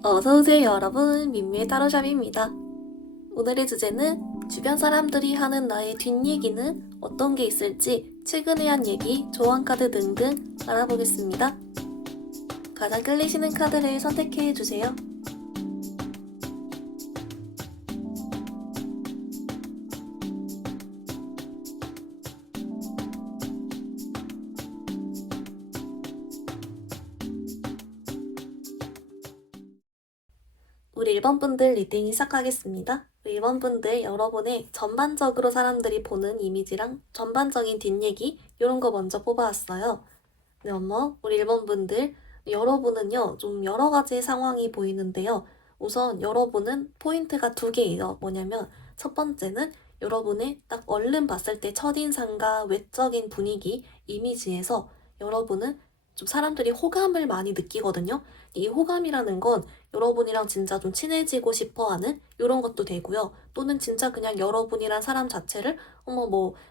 어서오세요 여러분, 민미의 타로샵입니다. 오늘의 주제는 주변 사람들이 하는 나의 뒷얘기는 어떤 게 있을지 최근에 한 얘기, 조언카드 등등 알아보겠습니다. 가장 끌리시는 카드를 선택해주세요. 우리 1번 분들 리딩 시작하겠습니다. 1번 분들 여러분의 전반적으로 사람들이 보는 이미지랑 전반적인 뒷얘기 이런 거 먼저 뽑아왔어요. 네, 우리 1번 분들 여러분은요 좀 여러 가지 상황이 보이는데요. 우선 여러분은 포인트가 두 개예요. 뭐냐면 첫 번째는 여러분의 딱 얼른 봤을 때 첫인상과 외적인 분위기, 이미지에서 여러분은 좀 사람들이 호감을 많이 느끼거든요. 이 호감이라는 건 여러분이랑 진짜 좀 친해지고 싶어 하는 이런 것도 되고요. 또는 진짜 그냥 여러분이란 사람 자체를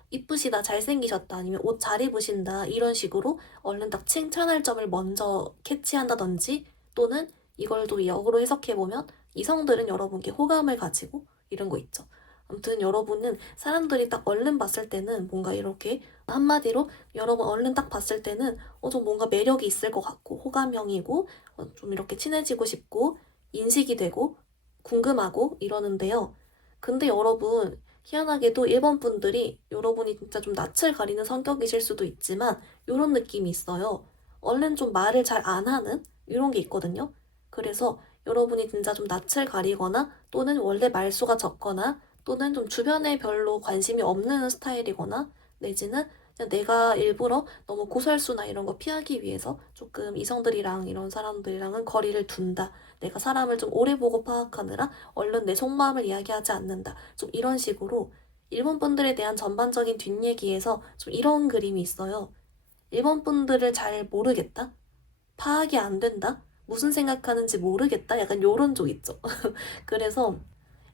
이쁘시다, 잘생기셨다, 아니면 옷 잘 입으신다 이런 식으로 얼른 딱 칭찬할 점을 먼저 캐치한다든지, 또는 이걸 또 역으로 해석해보면 이성들은 여러분께 호감을 가지고 이런 거 있죠. 아무튼 여러분은 사람들이 딱 얼른 봤을 때는 뭔가 이렇게 한마디로 여러분 얼른 딱 봤을 때는 좀 뭔가 매력이 있을 것 같고 호감형이고 좀 이렇게 친해지고 싶고 인식이 되고 궁금하고 이러는데요. 근데 여러분 희한하게도 1번 분들이 여러분이 진짜 좀 낯을 가리는 성격이실 수도 있지만 이런 느낌이 있어요. 얼른 좀 말을 잘 안 하는 이런 게 있거든요. 그래서 여러분이 진짜 좀 낯을 가리거나 또는 원래 말수가 적거나 또는 좀 주변에 별로 관심이 없는 스타일이거나 내지는 그냥 내가 일부러 너무 고설수나 이런 거 피하기 위해서 조금 이성들이랑 이런 사람들이랑은 거리를 둔다. 내가 사람을 좀 오래 보고 파악하느라 얼른 내 속마음을 이야기하지 않는다. 좀 이런 식으로 일본 분들에 대한 전반적인 뒷얘기에서 좀 이런 그림이 있어요. 일본 분들을 잘 모르겠다? 파악이 안 된다? 무슨 생각하는지 모르겠다? 약간 요런 쪽 있죠. 그래서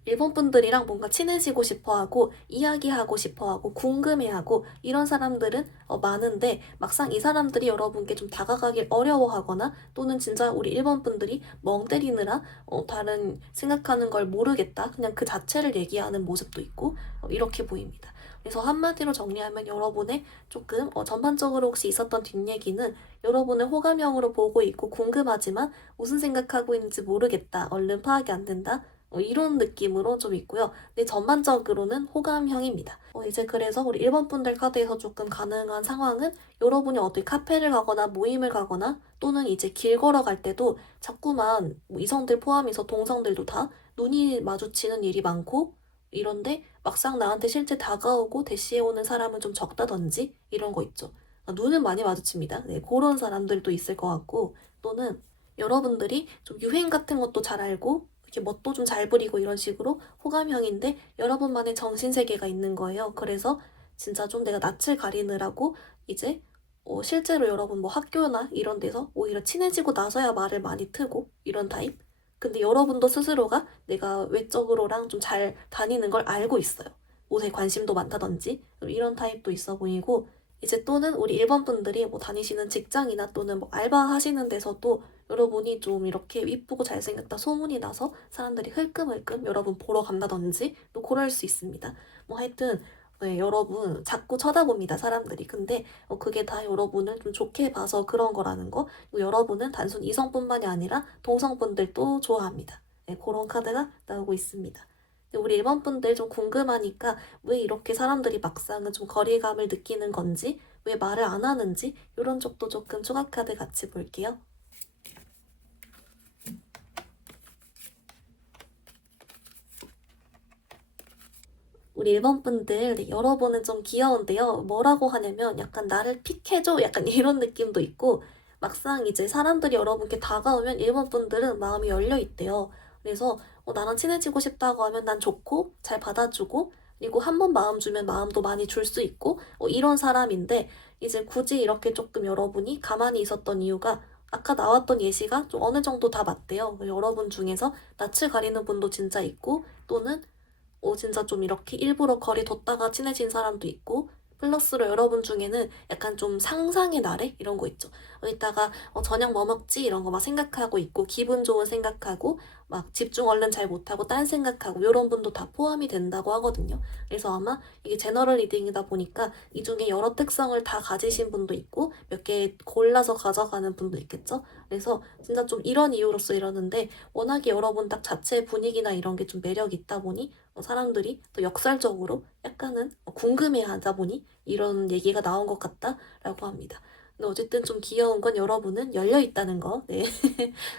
일본 분들이랑 뭔가 친해지고 싶어하고 이야기하고 싶어하고 궁금해하고 이런 사람들은 많은데 막상 이 사람들이 여러분께 좀 다가가길 어려워하거나 또는 진짜 우리 일본 분들이 멍 때리느라 다른 생각하는 걸 모르겠다 그냥 그 자체를 얘기하는 모습도 있고 이렇게 보입니다. 그래서 한마디로 정리하면 여러분의 조금 전반적으로 혹시 있었던 뒷얘기는 여러분을 호감형으로 보고 있고 궁금하지만 무슨 생각하고 있는지 모르겠다, 얼른 파악이 안 된다, 이런 느낌으로 좀 있고요. 근데 전반적으로는 호감형입니다. 이제 그래서 우리 1번 분들 카드에서 조금 가능한 상황은 여러분이 어디 카페를 가거나 모임을 가거나 또는 이제 길 걸어갈 때도 자꾸만 이성들 포함해서 동성들도 다 눈이 마주치는 일이 많고 이런데 막상 나한테 실제 다가오고 대시해오는 사람은 좀 적다든지 이런 거 있죠. 눈은 많이 마주칩니다. 네, 그런 사람들도 있을 것 같고 또는 여러분들이 좀 유행 같은 것도 잘 알고 이렇게 멋도 좀 잘 부리고 이런 식으로 호감형인데 여러분만의 정신세계가 있는 거예요. 그래서 진짜 좀 내가 낯을 가리느라고 이제 실제로 여러분 뭐 학교나 이런 데서 오히려 친해지고 나서야 말을 많이 트고 이런 타입? 근데 여러분도 스스로가 내가 외적으로랑 좀 잘 다니는 걸 알고 있어요. 옷에 관심도 많다든지 이런 타입도 있어 보이고, 이제 또는 우리 1번 분들이 뭐 다니시는 직장이나 또는 뭐 알바 하시는 데서도 여러분이 좀 이렇게 이쁘고 잘생겼다 소문이 나서 사람들이 흘끔흘끔 여러분 보러 간다든지 또 그럴 수 있습니다. 뭐 하여튼 네, 여러분 자꾸 쳐다봅니다, 사람들이. 근데 그게 다 여러분을 좀 좋게 봐서 그런 거라는 거. 여러분은 단순 이성뿐만이 아니라 동성분들도 좋아합니다. 네, 그런 카드가 나오고 있습니다. 우리 1번 분들 좀 궁금하니까 왜 이렇게 사람들이 막상은 좀 거리감을 느끼는 건지, 왜 말을 안 하는지 이런 쪽도 조금 추가 카드 같이 볼게요. 우리 1번 분들, 네, 여러분은 좀 귀여운데요. 뭐라고 하냐면 약간 나를 픽해줘? 약간 이런 느낌도 있고, 막상 이제 사람들이 여러분께 다가오면 1번 분들은 마음이 열려 있대요. 그래서 나랑 친해지고 싶다고 하면 난 좋고 잘 받아주고, 그리고 한 번 마음 주면 마음도 많이 줄 수 있고 이런 사람인데, 이제 굳이 이렇게 조금 여러분이 가만히 있었던 이유가 아까 나왔던 예시가 좀 어느 정도 다 맞대요. 여러분 중에서 낯을 가리는 분도 진짜 있고 또는 진짜 좀 이렇게 일부러 거리 뒀다가 친해진 사람도 있고, 플러스로 여러분 중에는 약간 좀 상상의 나래? 이런 거 있죠. 이따가 저녁 뭐 먹지? 이런 거 막 생각하고 있고, 기분 좋은 생각하고, 막 집중 얼른 잘 못하고, 딴 생각하고, 이런 분도 다 포함이 된다고 하거든요. 그래서 아마 이게 제너럴 리딩이다 보니까 이 중에 여러 특성을 다 가지신 분도 있고, 몇 개 골라서 가져가는 분도 있겠죠? 그래서 진짜 좀 이런 이유로서 이러는데, 워낙에 여러분 딱 자체 분위기나 이런 게 좀 매력 있다 보니, 사람들이 또 역설적으로 약간은 궁금해하다 보니 이런 얘기가 나온 것 같다라고 합니다. 근데 어쨌든 좀 귀여운 건 여러분은 열려 있다는 거. 네.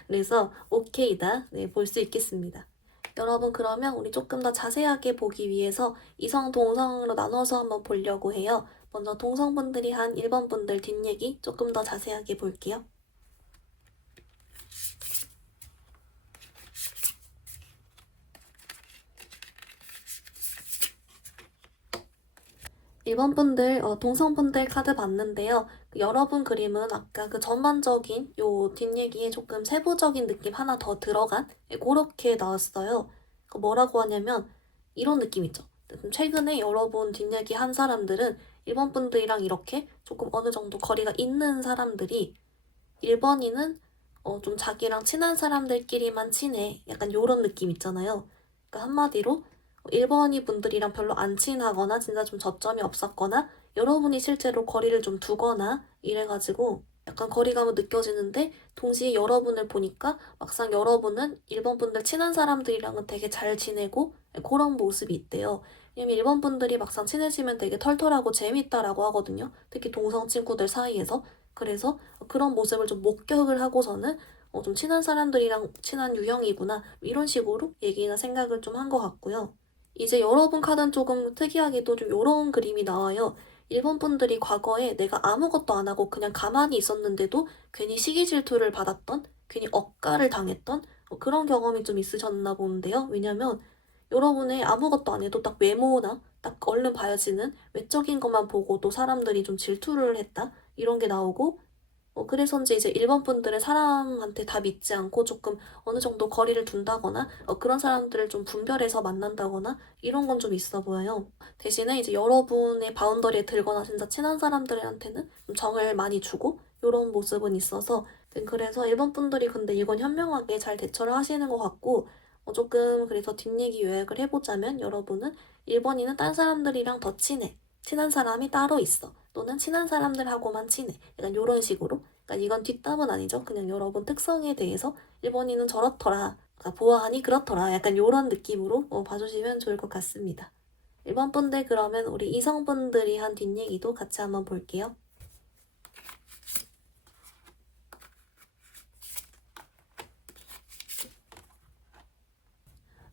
그래서 오케이다. 네, 볼 수 있겠습니다. 여러분 그러면 우리 조금 더 자세하게 보기 위해서 이성, 동성으로 나눠서 한번 보려고 해요. 먼저 동성분들이 한 1번 분들 뒷얘기 조금 더 자세하게 볼게요. 1번 분들, 동성분들 카드 봤는데요. 여러분 그림은 아까 그 전반적인 요 뒷얘기에 조금 세부적인 느낌 하나 더 들어간 그렇게 나왔어요. 뭐라고 하냐면 이런 느낌 있죠. 최근에 여러분 뒷얘기 한 사람들은 1번 분들이랑 이렇게 조금 어느 정도 거리가 있는 사람들이 1번이는 좀 자기랑 친한 사람들끼리만 친해. 약간 요런 느낌 있잖아요. 그러니까 한마디로 1번이 분들이랑 별로 안 친하거나 진짜 좀 접점이 없었거나 여러분이 실제로 거리를 좀 두거나 이래가지고 약간 거리감은 느껴지는데 동시에 여러분을 보니까 막상 여러분은 1번 분들 친한 사람들이랑은 되게 잘 지내고 그런 모습이 있대요. 왜냐면 1번 분들이 막상 친해지면 되게 털털하고 재밌다라고 하거든요. 특히 동성 친구들 사이에서. 그래서 그런 모습을 좀 목격을 하고서는 좀 친한 사람들이랑 친한 유형이구나 이런 식으로 얘기나 생각을 좀 한 것 같고요. 이제 여러분 카드는 조금 특이하게도 좀 이런 그림이 나와요. 일본 분들이 과거에 내가 아무것도 안 하고 그냥 가만히 있었는데도 괜히 시기 질투를 받았던, 괜히 억까를 당했던 그런 경험이 좀 있으셨나 보는데요. 왜냐면 여러분의 아무것도 안 해도 딱 외모나 딱 얼른 봐야지는 외적인 것만 보고도 사람들이 좀 질투를 했다. 이런 게 나오고 그래서인지 이제 일본 분들은 사람한테 다 믿지 않고 조금 어느 정도 거리를 둔다거나 그런 사람들을 좀 분별해서 만난다거나 이런 건 좀 있어 보여요. 대신에 이제 여러분의 바운더리에 들거나 진짜 친한 사람들한테는 좀 정을 많이 주고 이런 모습은 있어서 그래서 일본 분들이 근데 이건 현명하게 잘 대처를 하시는 것 같고 조금 그래서 뒷얘기 요약을 해보자면 여러분은 1번이는 딴 사람들이랑 더 친해. 친한 사람이 따로 있어. 또는 친한 사람들하고만 친해. 약간 이런 식으로. 그러니까 이건 뒷담은 아니죠. 그냥 여러분 특성에 대해서 1번이는 저렇더라. 그러니까 보아하니 그렇더라. 약간 이런 느낌으로 봐주시면 좋을 것 같습니다. 1번 분들 그러면 우리 이성분들이 한 뒷얘기도 같이 한번 볼게요.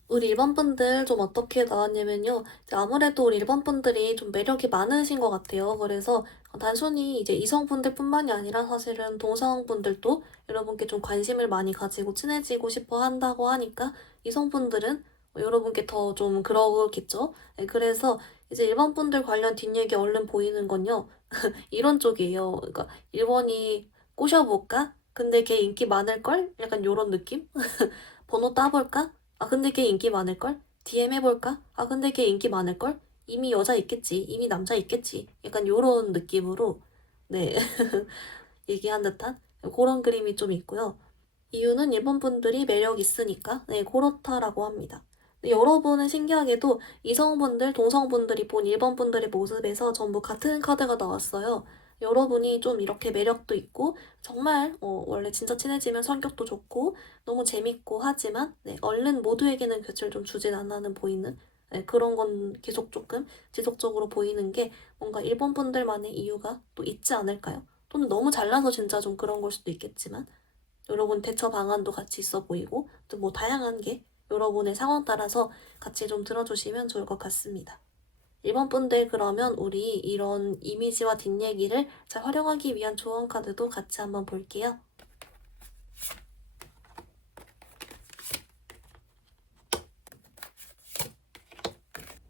우리 일본 분들 좀 어떻게 나왔냐면요. 이제 아무래도 우리 일본 분들이 좀 매력이 많으신 것 같아요. 그래서 단순히 이제 이성분들뿐만이 아니라 사실은 동성분들도 여러분께 좀 관심을 많이 가지고 친해지고 싶어 한다고 하니까 이성분들은 여러분께 더 좀 그러겠죠. 네, 그래서 이제 일본 분들 관련 뒷얘기 얼른 보이는 건요. 이런 쪽이에요. 그러니까 일본이 꼬셔볼까? 근데 걔 인기 많을걸? 약간 요런 느낌? 번호 따볼까? 아, 근데 걔 인기 많을걸? DM 해볼까? 아, 근데 걔 인기 많을걸? 이미 여자 있겠지. 이미 남자 있겠지. 약간 요런 느낌으로, 네. 얘기한 듯한 그런 그림이 좀 있고요. 이유는 일본 분들이 매력 있으니까, 네, 그렇다라고 합니다. 근데 여러분은 신기하게도 이성분들, 동성분들이 본 일본 분들의 모습에서 전부 같은 카드가 나왔어요. 여러분이 좀 이렇게 매력도 있고, 정말, 원래 진짜 친해지면 성격도 좋고, 너무 재밌고 하지만, 네, 얼른 모두에게는 곁을 좀 주진 않는 보이는, 네, 그런 건 계속 조금 지속적으로 보이는 게 뭔가 일본 분들만의 이유가 또 있지 않을까요? 또는 너무 잘나서 진짜 좀 그런 걸 수도 있겠지만, 여러분 대처 방안도 같이 있어 보이고 또 뭐 다양한 게 여러분의 상황 따라서 같이 좀 들어주시면 좋을 것 같습니다. 1번 분들 그러면 우리 이런 이미지와 뒷얘기를 잘 활용하기 위한 조언 카드도 같이 한번 볼게요.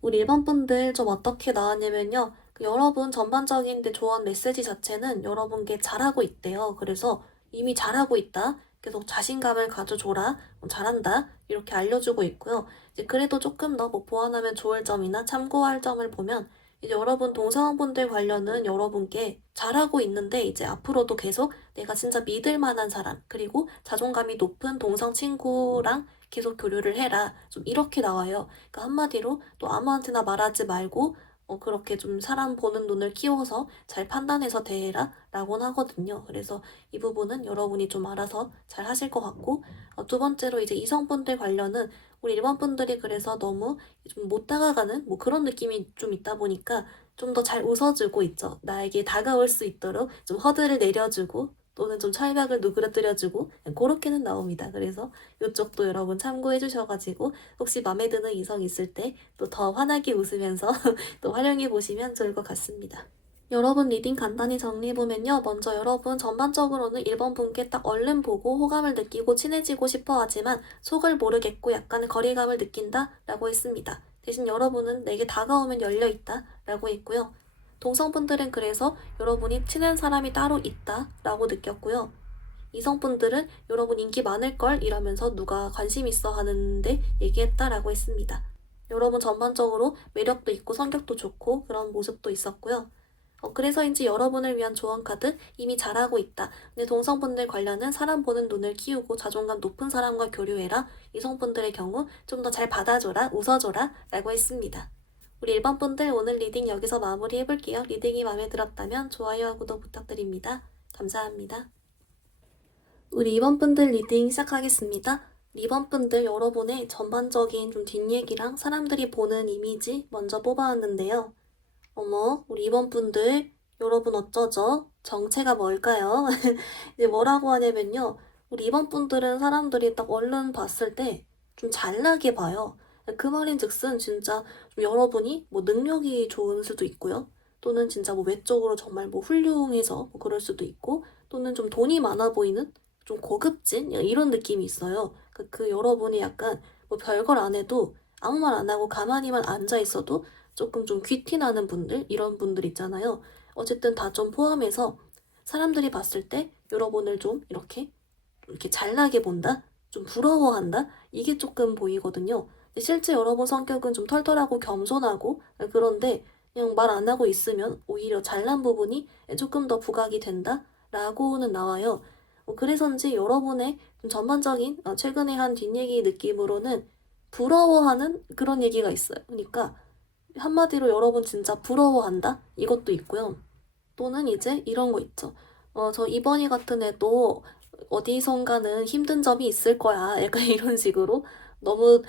우리 1번 분들 좀 어떻게 나왔냐면요. 여러분 전반적인 조언 메시지 자체는 여러분께 잘하고 있대요. 그래서 이미 잘하고 있다. 계속 자신감을 가져줘라. 잘한다. 이렇게 알려주고 있고요. 이제 그래도 조금 더 뭐 보완하면 좋을 점이나 참고할 점을 보면 이제 여러분 동사원분들 관련은 여러분께 잘하고 있는데 이제 앞으로도 계속 내가 진짜 믿을 만한 사람, 그리고 자존감이 높은 동성 친구랑 계속 교류를 해라. 좀 이렇게 나와요. 그러니까 한마디로 또 아무한테나 말하지 말고 그렇게 좀 사람 보는 눈을 키워서 잘 판단해서 대해라 라고는 하거든요. 그래서 이 부분은 여러분이 좀 알아서 잘 하실 것 같고, 두 번째로 이제 이성분들 관련은 우리 일반 분들이 그래서 너무 좀 못 다가가는 뭐 그런 느낌이 좀 있다 보니까 좀 더 잘 웃어주고 있죠. 나에게 다가올 수 있도록 좀 허들을 내려주고 또는 좀 철벽을 누그러뜨려주고 그렇게는 나옵니다. 그래서 이쪽도 여러분 참고해 주셔가지고 혹시 마음에 드는 이성 있을 때 또 더 환하게 웃으면서 또 활용해 보시면 좋을 것 같습니다. 여러분 리딩 간단히 정리해보면요. 먼저 여러분 전반적으로는 1번 분께 딱 얼른 보고 호감을 느끼고 친해지고 싶어 하지만 속을 모르겠고 약간의 거리감을 느낀다 라고 했습니다. 대신 여러분은 내게 다가오면 열려있다 라고 했고요. 동성분들은 그래서 여러분이 친한 사람이 따로 있다 라고 느꼈고요. 이성분들은 여러분 인기 많을걸 이러면서 누가 관심 있어 하는데 얘기했다 라고 했습니다. 여러분 전반적으로 매력도 있고 성격도 좋고 그런 모습도 있었고요. 그래서인지 여러분을 위한 조언 카드 이미 잘하고 있다. 근데 동성분들 관련은 사람 보는 눈을 키우고 자존감 높은 사람과 교류해라. 이성분들의 경우 좀 더 잘 받아줘라, 웃어줘라 라고 했습니다. 우리 1번 분들 오늘 리딩 여기서 마무리 해볼게요. 리딩이 마음에 들었다면 좋아요와 구독 부탁드립니다. 감사합니다. 우리 2번 분들 리딩 시작하겠습니다. 2번 분들 여러분의 전반적인 좀 뒷얘기랑 사람들이 보는 이미지 먼저 뽑아왔는데요. 어머, 우리 2번 분들, 여러분 어쩌죠? 정체가 뭘까요? 이제 뭐라고 하냐면요. 우리 2번 분들은 사람들이 딱 얼른 봤을 때 좀 잘나게 봐요. 그 말인 즉슨 진짜 좀 여러분이 뭐 능력이 좋은 수도 있고요. 또는 진짜 뭐 외적으로 정말 뭐 훌륭해서 뭐 그럴 수도 있고, 또는 좀 돈이 많아 보이는 좀 고급진 이런 느낌이 있어요. 그 여러분이 약간 뭐 별걸 안 해도 아무 말 안 하고 가만히만 앉아 있어도 조금 좀 귀티나는 분들, 이런 분들 있잖아요. 어쨌든 다 좀 포함해서 사람들이 봤을 때 여러분을 좀 이렇게 잘나게 본다? 좀 부러워한다? 이게 조금 보이거든요. 근데 실제 여러분 성격은 좀 털털하고 겸손하고 그런데 그냥 말 안 하고 있으면 오히려 잘난 부분이 조금 더 부각이 된다? 라고는 나와요. 그래서인지 여러분의 좀 전반적인 최근에 한 뒷얘기 느낌으로는 부러워하는 그런 얘기가 있어요. 그러니까 한마디로 여러분 진짜 부러워한다? 이것도 있고요. 또는 이제 이런 거 있죠. 저 이번이 같은 애도 어디선가는 힘든 점이 있을 거야. 약간 이런 식으로. 너무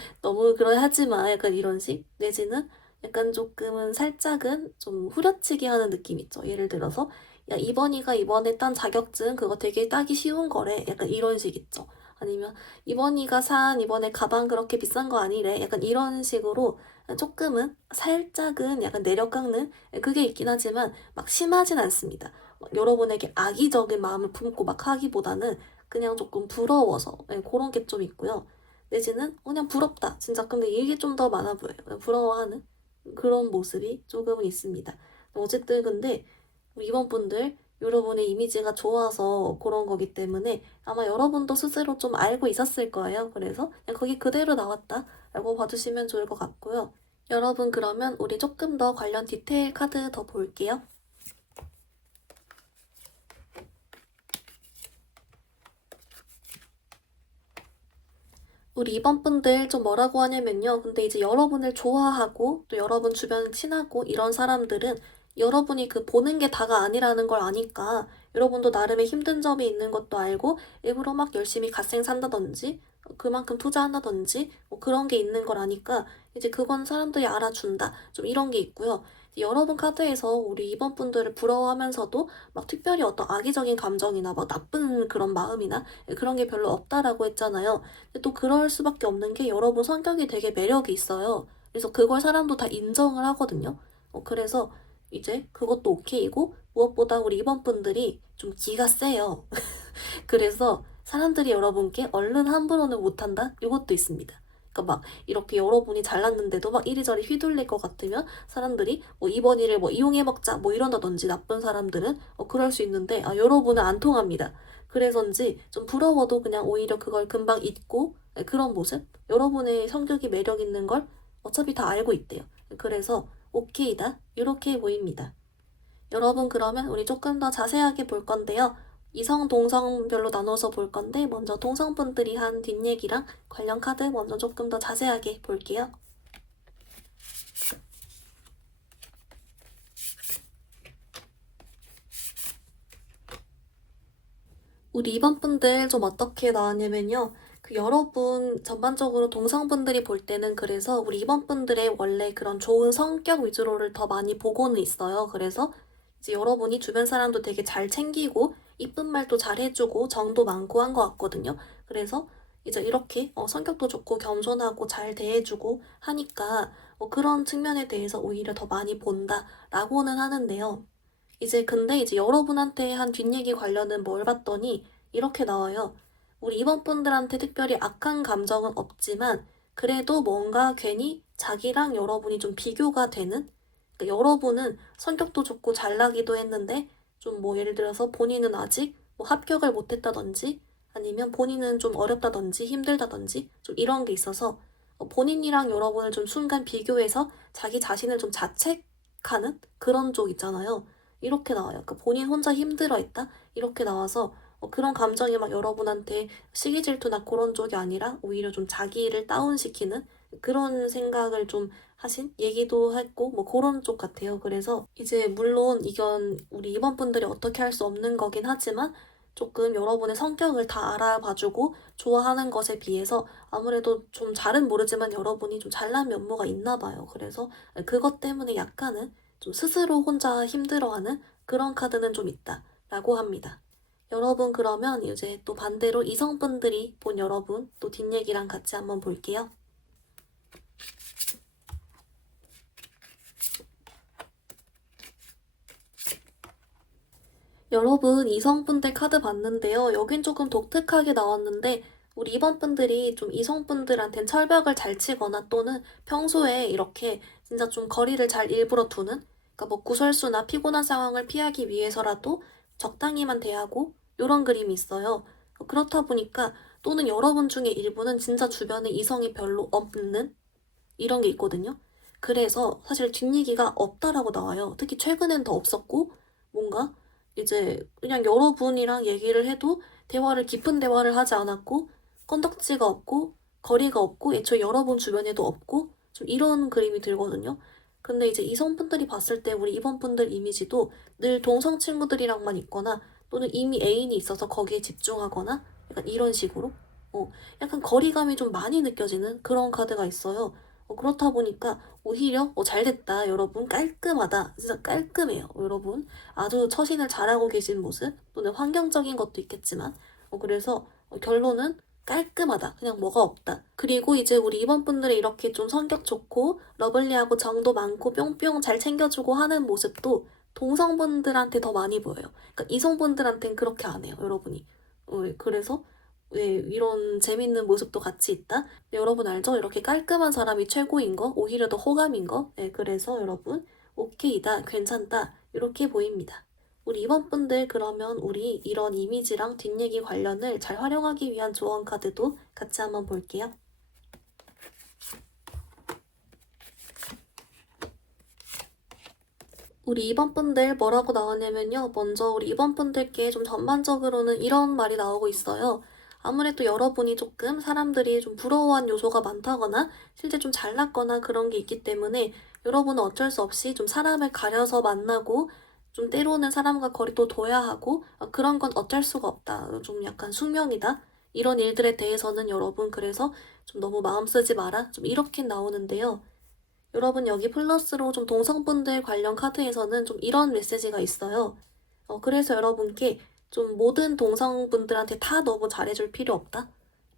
그러 하지 마. 약간 이런 식. 내지는 약간 조금은 살짝은 좀 후려치기 하는 느낌 있죠. 예를 들어서, 야, 이번이가 이번에 딴 자격증 그거 되게 따기 쉬운 거래. 약간 이런 식 있죠. 아니면 이번이가 산 이번에 가방 그렇게 비싼 거 아니래. 약간 이런 식으로 조금은 살짝은 약간 내려 깎는 그게 있긴 하지만 막 심하진 않습니다. 여러분에게 악의적인 마음을 품고 막 하기보다는 그냥 조금 부러워서 그런 게 좀 있고요. 내지는 그냥 부럽다. 진짜 근데 이게 좀 더 많아 보여요. 그냥 부러워하는 그런 모습이 조금은 있습니다. 어쨌든 근데 이번 분들 여러분의 이미지가 좋아서 그런 거기 때문에 아마 여러분도 스스로 좀 알고 있었을 거예요. 그래서 그냥 거기 그대로 나왔다라고 봐주시면 좋을 것 같고요. 여러분 그러면 우리 조금 더 관련 디테일 카드 더 볼게요. 우리 이번 분들 좀 뭐라고 하냐면요. 근데 이제 여러분을 좋아하고 또 여러분 주변 친하고 이런 사람들은 여러분이 그 보는 게 다가 아니라는 걸 아니까 여러분도 나름의 힘든 점이 있는 것도 알고 일부러 막 열심히 갓생 산다든지 그만큼 투자한다든지 뭐 그런 게 있는 걸 아니까 이제 그건 사람들이 알아준다. 좀 이런 게 있고요. 여러분 카드에서 우리 이번 분들을 부러워하면서도 막 특별히 어떤 악의적인 감정이나 막 나쁜 그런 마음이나 그런 게 별로 없다라고 했잖아요. 근데 또 그럴 수밖에 없는 게 여러분 성격이 되게 매력이 있어요. 그래서 그걸 사람도 다 인정을 하거든요. 그래서 이제 그것도 오케이고 무엇보다 우리 이번 분들이 좀 기가 세요. 그래서 사람들이 여러분께 얼른 함부로는 못한다? 이것도 있습니다. 그러니까 막 이렇게 여러분이 잘났는데도 막 이리저리 휘둘릴 것 같으면 사람들이 뭐 이번 일을 뭐 이용해 먹자 뭐 이런다든지 나쁜 사람들은 그럴 수 있는데 여러분은 안 통합니다. 그래서인지 좀 부러워도 그냥 오히려 그걸 금방 잊고 그런 모습? 여러분의 성격이 매력 있는 걸 어차피 다 알고 있대요. 그래서 오케이다. 이렇게 보입니다. 여러분 그러면 우리 조금 더 자세하게 볼 건데요. 이성, 동성별로 나눠서 볼 건데 먼저 동성분들이 한 뒷얘기랑 관련 카드 먼저 조금 더 자세하게 볼게요. 우리 이번 분들 좀 어떻게 나왔냐면요. 여러분 전반적으로 동성분들이 볼 때는 그래서 우리 이번 분들의 원래 그런 좋은 성격 위주로를 더 많이 보고는 있어요. 그래서 이제 여러분이 주변 사람도 되게 잘 챙기고 이쁜 말도 잘 해주고 정도 많고 한 것 같거든요. 그래서 이제 이렇게 성격도 좋고 겸손하고 잘 대해주고 하니까 그런 측면에 대해서 오히려 더 많이 본다라고는 하는데요. 근데 이제 여러분한테 한 뒷얘기 관련은 뭘 봤더니 이렇게 나와요. 우리 이번 분들한테 특별히 악한 감정은 없지만 그래도 뭔가 괜히 자기랑 여러분이 좀 비교가 되는? 그러니까 여러분은 성격도 좋고 잘나기도 했는데 좀 뭐 예를 들어서 본인은 아직 뭐 합격을 못했다든지 아니면 본인은 좀 어렵다든지 힘들다든지 좀 이런 게 있어서 본인이랑 여러분을 좀 순간 비교해서 자기 자신을 좀 자책하는 그런 쪽 있잖아요. 이렇게 나와요. 그러니까 본인 혼자 힘들어했다? 이렇게 나와서 그런 감정이 막 여러분한테 시기 질투나 그런 쪽이 아니라 오히려 좀 자기를 다운시키는 그런 생각을 좀 하신 얘기도 했고 뭐 그런 쪽 같아요. 그래서 이제 물론 이건 우리 이번 분들이 어떻게 할 수 없는 거긴 하지만 조금 여러분의 성격을 다 알아봐주고 좋아하는 것에 비해서 아무래도 좀 잘은 모르지만 여러분이 좀 잘난 면모가 있나 봐요. 그래서 그것 때문에 약간은 좀 스스로 혼자 힘들어하는 그런 카드는 좀 있다라고 합니다. 여러분 그러면 이제 또 반대로 이성분들이 본 여러분 또 뒷얘기랑 같이 한번 볼게요. 여러분 이성분들 카드 봤는데요. 여긴 조금 독특하게 나왔는데 우리 이번 분들이 좀 이성분들한텐 철벽을 잘 치거나 또는 평소에 이렇게 진짜 좀 거리를 잘 일부러 두는 그러니까 뭐 구설수나 피곤한 상황을 피하기 위해서라도 적당히만 대하고 이런 그림이 있어요. 그렇다 보니까 또는 여러분 중에 일부는 진짜 주변에 이성이 별로 없는 이런 게 있거든요. 그래서 사실 뒷얘기가 없다라고 나와요. 특히 최근엔 더 없었고 뭔가 이제 그냥 여러분이랑 얘기를 해도 깊은 대화를 하지 않았고 건덕지가 없고 거리가 없고 애초에 여러분 주변에도 없고 좀 이런 그림이 들거든요. 근데 이제 이성분들이 봤을 때 우리 이번 분들 이미지도 늘 동성 친구들이랑만 있거나 또는 이미 애인이 있어서 거기에 집중하거나 약간 이런 식으로 약간 거리감이 좀 많이 느껴지는 그런 카드가 있어요. 그렇다 보니까 오히려 잘 됐다 여러분 깔끔하다 진짜 깔끔해요 여러분 아주 처신을 잘하고 계신 모습 또는 환경적인 것도 있겠지만 그래서 결론은 깔끔하다 그냥 뭐가 없다 그리고 이제 우리 이번 분들이 이렇게 좀 성격 좋고 러블리하고 정도 많고 뿅뿅 잘 챙겨주고 하는 모습도 동성분들한테 더 많이 보여요 그러니까 이성분들한테는 그렇게 안 해요 여러분이 그래서 네, 이런 재밌는 모습도 같이 있다. 네, 여러분 알죠? 이렇게 깔끔한 사람이 최고인 거, 오히려 더 호감인 거. 네, 그래서 여러분 오케이다, 괜찮다 이렇게 보입니다. 우리 이번 분들 그러면 우리 이런 이미지랑 뒷얘기 관련을 잘 활용하기 위한 조언 카드도 같이 한번 볼게요. 우리 이번 분들 뭐라고 나왔냐면요. 먼저 우리 이번 분들께 좀 전반적으로는 이런 말이 나오고 있어요. 아무래도 여러분이 조금 사람들이 좀 부러워한 요소가 많다거나 실제 좀 잘났거나 그런 게 있기 때문에 여러분은 어쩔 수 없이 좀 사람을 가려서 만나고 좀 때로는 사람과 거리도 둬야 하고 그런 건 어쩔 수가 없다. 좀 약간 숙명이다. 이런 일들에 대해서는 여러분 그래서 좀 너무 마음 쓰지 마라. 좀 이렇게 나오는데요. 여러분 여기 플러스로 좀 동성분들 관련 카드에서는 좀 이런 메시지가 있어요. 그래서 여러분께 좀 모든 동성분들한테 다 너무 잘해줄 필요 없다.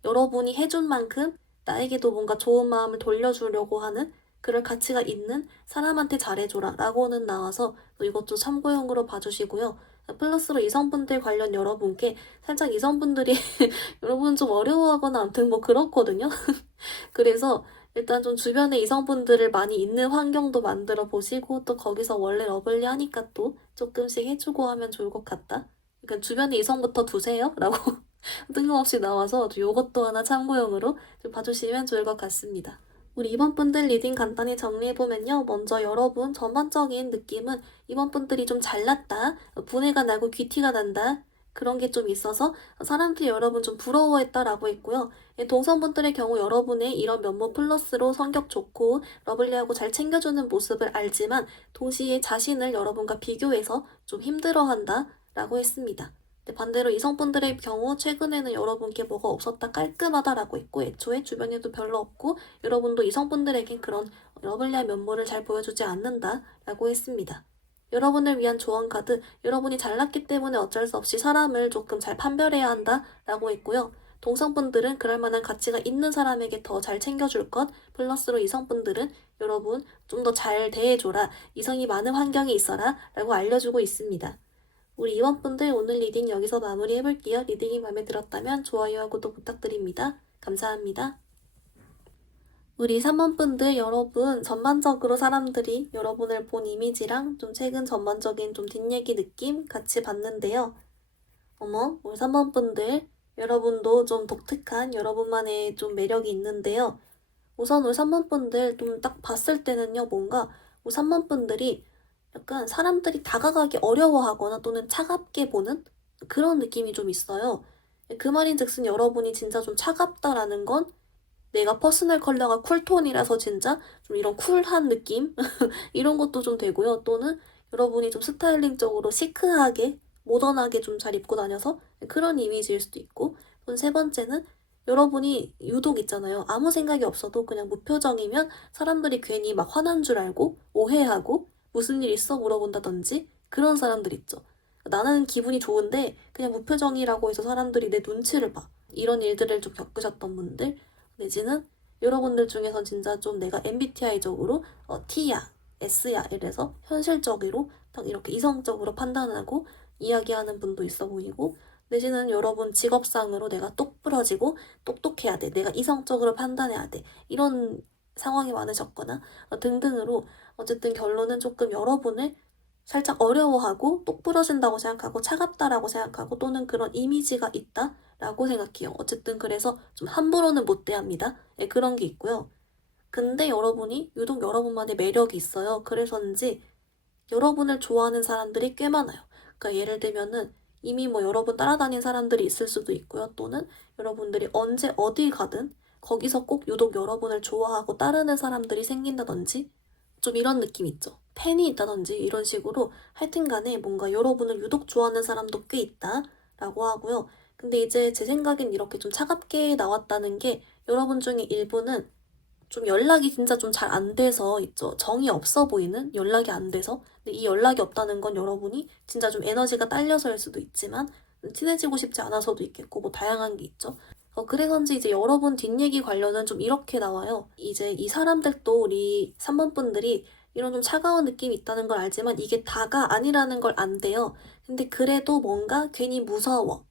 여러분이 해준 만큼 나에게도 뭔가 좋은 마음을 돌려주려고 하는 그럴 가치가 있는 사람한테 잘해줘라 라고는 나와서 이것도 참고용으로 봐주시고요. 플러스로 이성분들 관련 여러분께 살짝 이성분들이 여러분 좀 어려워하거나 아무튼 뭐 그렇거든요. 그래서 일단 좀 주변에 이성분들을 많이 있는 환경도 만들어 보시고 또 거기서 원래 러블리 하니까 또 조금씩 해주고 하면 좋을 것 같다. 그러니까 주변에 이성부터 두세요 라고 뜬금없이 나와서 요것도 하나 참고용으로 좀 봐주시면 좋을 것 같습니다. 우리 이번 분들 리딩 간단히 정리해보면요. 먼저 여러분 전반적인 느낌은 이번 분들이 좀 잘났다, 분해가 나고 귀티가 난다, 그런 게 좀 있어서 사람들이 여러분 좀 부러워했다라고 했고요. 동성분들의 경우 여러분의 이런 면모 플러스로 성격 좋고 러블리하고 잘 챙겨주는 모습을 알지만 동시에 자신을 여러분과 비교해서 좀 힘들어한다라고 했습니다. 반대로 이성분들의 경우 최근에는 여러분께 뭐가 없었다 깔끔하다라고 했고 애초에 주변에도 별로 없고 여러분도 이성분들에겐 그런 러블리한 면모를 잘 보여주지 않는다라고 했습니다. 여러분을 위한 조언 카드, 여러분이 잘났기 때문에 어쩔 수 없이 사람을 조금 잘 판별해야 한다라고 했고요. 동성분들은 그럴 만한 가치가 있는 사람에게 더 잘 챙겨줄 것, 플러스로 이성분들은 여러분 좀 더 잘 대해줘라, 이성이 많은 환경에 있어라 라고 알려주고 있습니다. 우리 이원분들 오늘 리딩 여기서 마무리해볼게요. 리딩이 마음에 들었다면 좋아요와 구독 부탁드립니다. 감사합니다. 우리 3번분들 여러분 전반적으로 사람들이 여러분을 본 이미지랑 좀 최근 전반적인 좀 뒷얘기 느낌 같이 봤는데요. 어머, 우리 3번분들 여러분도 좀 독특한 여러분만의 좀 매력이 있는데요. 우선 우리 3번분들 좀 딱 봤을 때는요, 뭔가 우리 3번분들이 약간 사람들이 다가가기 어려워하거나 또는 차갑게 보는 그런 느낌이 좀 있어요. 그 말인즉슨 여러분이 진짜 좀 차갑다라는 건 내가 퍼스널 컬러가 쿨톤이라서 진짜 좀 이런 쿨한 느낌? 이런 것도 좀 되고요. 또는 여러분이 좀 스타일링적으로 시크하게, 모던하게 좀 잘 입고 다녀서 그런 이미지일 수도 있고, 또는 세 번째는 여러분이 유독 있잖아요. 아무 생각이 없어도 그냥 무표정이면 사람들이 괜히 막 화난 줄 알고 오해하고 무슨 일 있어? 물어본다든지 그런 사람들 있죠. 나는 기분이 좋은데 그냥 무표정이라고 해서 사람들이 내 눈치를 봐. 이런 일들을 좀 겪으셨던 분들, 내지는 여러분들 중에선 진짜 좀 내가 MBTI적으로 T야, S야 이래서 현실적으로 딱 이렇게 이성적으로 판단하고 이야기하는 분도 있어 보이고, 내지는 여러분 직업상으로 내가 똑부러지고 똑똑해야 돼, 내가 이성적으로 판단해야 돼, 이런 상황이 많으셨거나 등등으로 어쨌든 결론은 조금 여러분을 살짝 어려워하고 똑부러진다고 생각하고 차갑다라고 생각하고 또는 그런 이미지가 있다라고 생각해요. 어쨌든 그래서 좀 함부로는 못 대합니다. 네, 그런 게 있고요. 근데 여러분이 유독 여러분만의 매력이 있어요. 그래서인지 여러분을 좋아하는 사람들이 꽤 많아요. 그러니까 예를 들면은 이미 뭐 여러분 따라다닌 사람들이 있을 수도 있고요. 또는 여러분들이 언제 어딜 가든 거기서 꼭 유독 여러분을 좋아하고 따르는 사람들이 생긴다든지 좀 이런 느낌 있죠. 팬이 있다든지 이런 식으로 하여튼 간에 뭔가 여러분을 유독 좋아하는 사람도 꽤 있다라고 하고요. 근데 이제 제 생각엔 이렇게 좀 차갑게 나왔다는 게 여러분 중에 일부는 좀 연락이 진짜 좀 잘 안 돼서 있죠. 정이 없어 보이는 연락이 안 돼서. 근데 이 연락이 없다는 건 여러분이 진짜 좀 에너지가 딸려서일 수도 있지만 친해지고 싶지 않아서도 있겠고 뭐 다양한 게 있죠. 그래서인지 이제 여러분 뒷얘기 관련은 좀 이렇게 나와요. 이제 이 사람들도 우리 3번 분들이 이런 좀 차가운 느낌이 있다는 걸 알지만 이게 다가 아니라는 걸 안돼요. 근데 그래도 뭔가 괜히 무서워.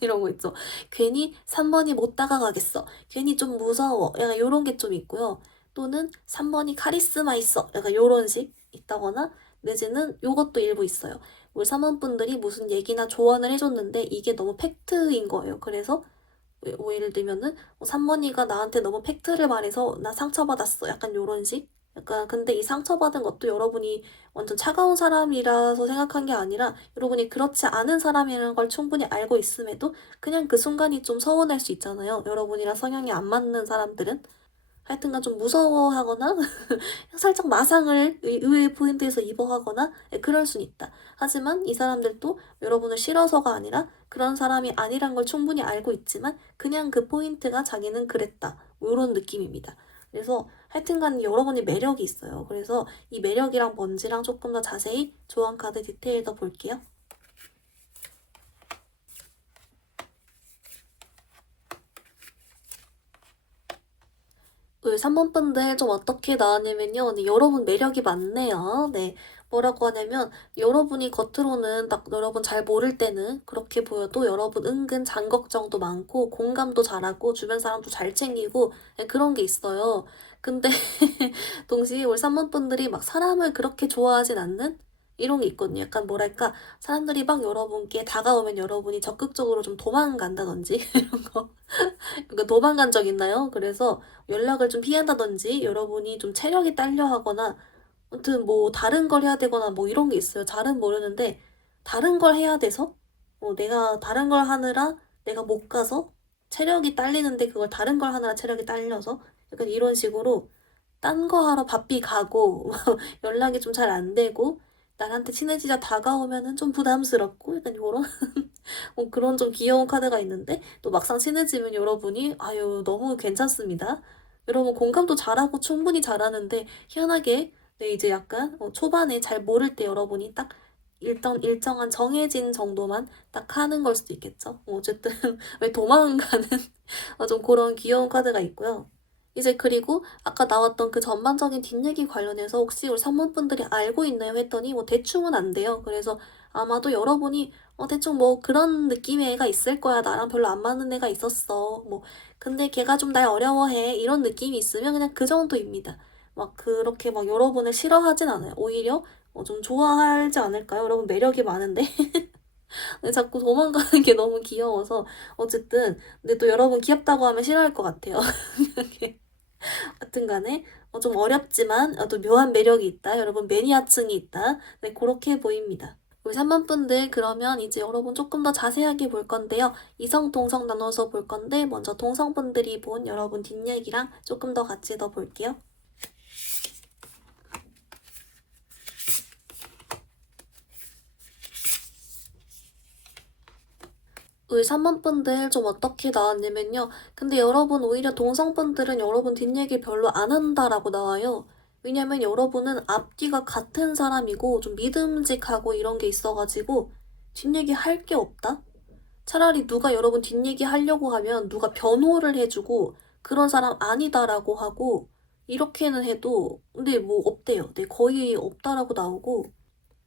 이런 거 있죠. 괜히 3번이 못 다가가겠어. 괜히 좀 무서워. 약간 이런 게 좀 있고요. 또는 3번이 카리스마 있어. 약간 이런 식 있다거나 내지는 요것도 일부 있어요. 우리 3번 분들이 무슨 얘기나 조언을 해줬는데 이게 너무 팩트인 거예요. 그래서 뭐 예를 들면은 3번이가 나한테 너무 팩트를 말해서 나 상처받았어. 약간 요런 식. 약간 근데 이 상처받은 것도 여러분이 완전 차가운 사람이라서 생각한 게 아니라 여러분이 그렇지 않은 사람이라는 걸 충분히 알고 있음에도 그냥 그 순간이 좀 서운할 수 있잖아요. 여러분이랑 성향이 안 맞는 사람들은. 하여튼간 좀 무서워하거나 살짝 마상을 의외의 포인트에서 입어하거나 그럴 순 있다. 하지만 이 사람들도 여러분을 싫어서가 아니라 그런 사람이 아니란 걸 충분히 알고 있지만 그냥 그 포인트가 자기는 그랬다. 이런 느낌입니다. 그래서 하여튼간 여러분이 매력이 있어요. 그래서 이 매력이랑 뭔지랑 조금 더 자세히 조언 카드 디테일 더 볼게요. 우리 3번 분들 좀 어떻게 나왔냐면요. 네, 여러분 매력이 많네요. 네. 뭐라고 하냐면 여러분이 겉으로는 딱 여러분 잘 모를 때는 그렇게 보여도 여러분 은근 장걱정도 많고 공감도 잘하고 주변 사람도 잘 챙기고 네, 그런 게 있어요. 근데 동시에 우리 3번 분들이 막 사람을 그렇게 좋아하진 않는 이런 게 있거든요. 약간 뭐랄까, 사람들이 막 여러분께 다가오면 여러분이 적극적으로 좀 도망간다든지 이런 거. 그러니까 도망간 적 있나요? 그래서 연락을 좀 피한다든지 여러분이 좀 체력이 딸려 하거나 아무튼 뭐 다른 걸 해야 되거나 뭐 이런 게 있어요. 잘은 모르는데 다른 걸 해야 돼서 내가 다른 걸 하느라 내가 못 가서 체력이 딸리는데 그걸 다른 걸 하느라 체력이 딸려서 약간 이런 식으로 딴 거 하러 바삐 가고 연락이 좀 잘 안 되고 나한테 친해지자 다가오면은 좀 부담스럽고 약간 요런 그런 좀 귀여운 카드가 있는데 또 막상 친해지면 여러분이 아유 너무 괜찮습니다. 여러분 공감도 잘하고 충분히 잘하는데 희한하게 네 이제 약간 초반에 잘 모를 때 여러분이 딱 일정한 정해진 정도만 딱 하는 걸 수도 있겠죠. 어쨌든 왜 도망가는 좀 그런 귀여운 카드가 있고요. 이제 그리고 아까 나왔던 그 전반적인 뒷얘기 관련해서 혹시 우리 산모분들이 알고 있나요? 했더니 뭐 대충은 안 돼요. 그래서 아마도 여러분이 대충 뭐 그런 느낌의 애가 있을 거야. 나랑 별로 안 맞는 애가 있었어. 뭐 근데 걔가 좀 날 어려워해. 이런 느낌이 있으면 그냥 그 정도입니다. 막 그렇게 막 여러분을 싫어하진 않아요. 오히려 좀 좋아하지 않을까요? 여러분 매력이 많은데. 근데 자꾸 도망가는 게 너무 귀여워서 어쨌든 근데 또 여러분 귀엽다고 하면 싫어할 것 같아요. 하여튼 간에 좀 어렵지만 또 묘한 매력이 있다. 여러분 매니아층이 있다. 네, 그렇게 보입니다. 우리 3번 분들 그러면 이제 여러분 조금 더 자세하게 볼 건데요. 이성, 동성 나눠서 볼 건데 먼저 동성분들이 본 여러분 뒷얘기랑 조금 더 같이 더 볼게요. 우리 3번 분들 좀 어떻게 나왔냐면요. 근데 여러분 오히려 동성분들은 여러분 뒷얘기 별로 안 한다라고 나와요. 왜냐면 여러분은 앞뒤가 같은 사람이고 좀 믿음직하고 이런 게 있어가지고 뒷얘기 할 게 없다? 차라리 누가 여러분 뒷얘기 하려고 하면 누가 변호를 해주고 그런 사람 아니다라고 하고 이렇게는 해도 근데 뭐 없대요. 네, 거의 없다라고 나오고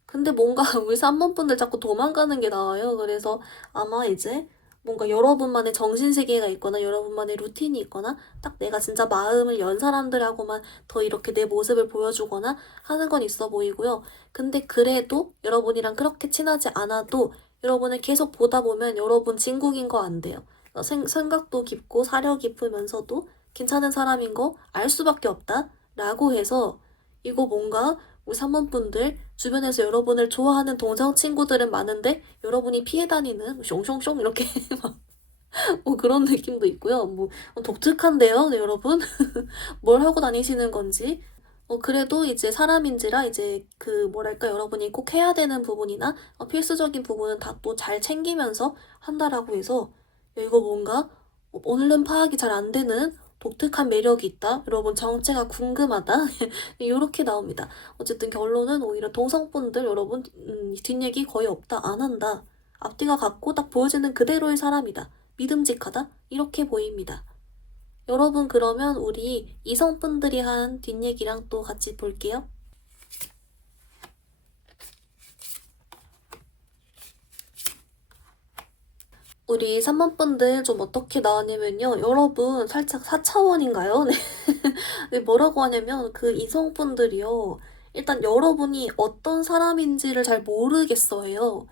근데 뭔가 우리 3번 분들 자꾸 도망가는 게 나와요. 그래서 아마 이제 뭔가 여러분만의 정신세계가 있거나 여러분만의 루틴이 있거나 딱 내가 진짜 마음을 연 사람들하고만 더 이렇게 내 모습을 보여주거나 하는 건 있어 보이고요. 근데 그래도 여러분이랑 그렇게 친하지 않아도 여러분을 계속 보다 보면 여러분 진국인 거 안 돼요. 생각도 깊고 사려 깊으면서도 괜찮은 사람인 거 알 수밖에 없다. 라고 해서 이거 뭔가 우리 3번 분들 주변에서 여러분을 좋아하는 동성 친구들은 많은데 여러분이 피해 다니는 숑숑숑 이렇게 막 그런 느낌도 있고요. 뭐 독특한데요, 네, 여러분? 뭘 하고 다니시는 건지. 그래도 이제 사람인지라 이제 그 뭐랄까 여러분이 꼭 해야 되는 부분이나 필수적인 부분은 다 또 잘 챙기면서 한다라고 해서 야, 이거 뭔가 얼른 파악이 잘 안 되는 독특한 매력이 있다. 여러분 정체가 궁금하다. 이렇게 나옵니다. 어쨌든 결론은 오히려 동성분들 여러분 뒷얘기 거의 없다. 안 한다. 앞뒤가 같고 딱 보여지는 그대로의 사람이다. 믿음직하다. 이렇게 보입니다. 여러분 그러면 우리 이성분들이 한 뒷얘기랑 또 같이 볼게요. 우리 3번 분들 좀 어떻게 나왔냐면요. 여러분 살짝 4차원인가요? 네. 네, 뭐라고 하냐면 그 이성분들이요. 일단 여러분이 어떤 사람인지를 잘 모르겠어요.